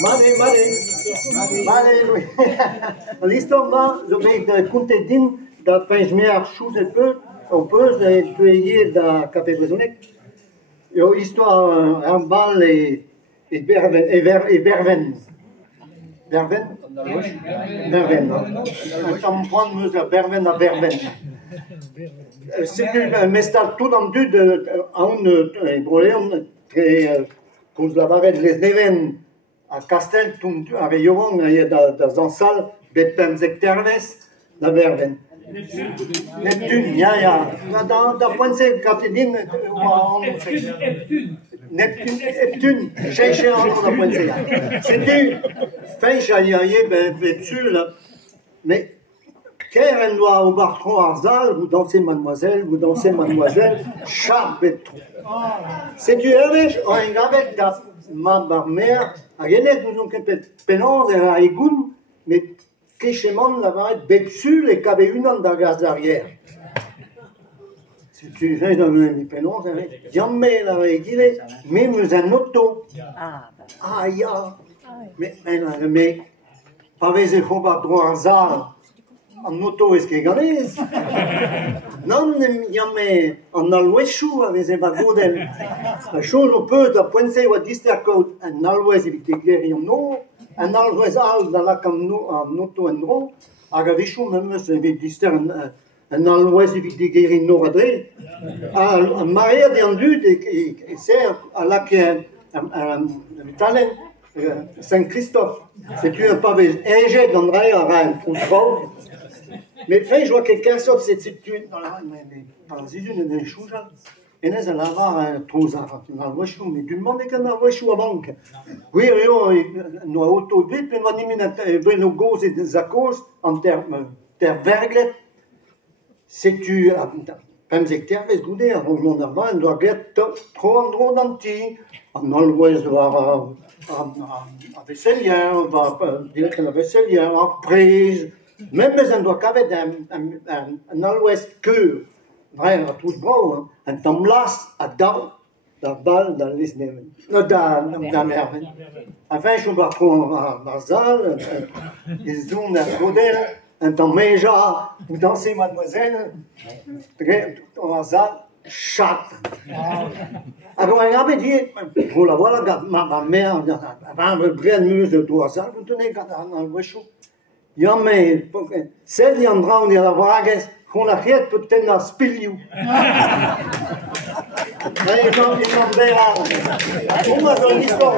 Mare. L'histoire, je vais raconter din, da penjmer chose on peut tuer da Capé Brezhoneg. Yo histoire un bal et Berven. Berven? Berven. Un tampon meus a Berven a Berven. C'est un mestal tout en dud a un broleon que cons la varet les neven a Castel a Reyovan da Zansal bet pemzek terves la Berven. Neptune, ya. Da pointe Capedin Neptune, chercher un da pointe. C'était fin jalier dessus là. Mais Keren doit au Bartron Arzal, vous dansez mademoiselle, chat betron. C'est du hervèche, on avec ma mère, à Genet, nous avons pénance et à Egoun, mais Kécheman l'avait bepsul et qu'avait une an de gaz arrière. Si tu fais dans les pénances, jamais l'avait dit, même un auto. Ah, ya. Mais, pas les fonds pas trop hasard. En auto, est-ce qu'il y a non, jamais en alwechou avec les bagoudels. La chose, on peut, la pointe, ou à disterco, un alwes, il était guéri en eau, un alwes al, dans la cam en auto en eau, à gavichou, même, c'est dister un alwes, il était guéri en eau, à Maria d'Andu, et c'est à la qui est un talent, Saint-Christophe. C'est un pavé, et j'ai donné à un contrôle. Mais fin, je vois quelqu'un sauf cette situation dans les usines des choses. Et là, elle va avoir un trosard dans le voichou, mais du monde est dans le voichou à banque. Oui, nous avons auto vite, puis nous avons nos gosses et des accords en terre vergle. C'est tu, même si tu as goûté, on monde avant, on doit être trop en droit d'anti. On a le voisin de voir un vaisselier, on va dire qu'un vaisselier, en prise. Même si on doit qu'avoir un alwes que, vraiment, tout beau, un tamblas à dans balle, dans les neven. Non, dans la mer. Enfin, je vais prendre un Marzal, des zones à Godel, un temps méja, ou danser mademoiselle, un Marzal, chat. Alors, on avait dit, pour la voir, ma mère, avant le brin de muse de Doisal, vous tenez dans le voichou. Jamais, celle yandra on est à la vragues, qu'on la riette peut-être dans spiliou. Mais j'en verrai. On m'a donné l'histoire.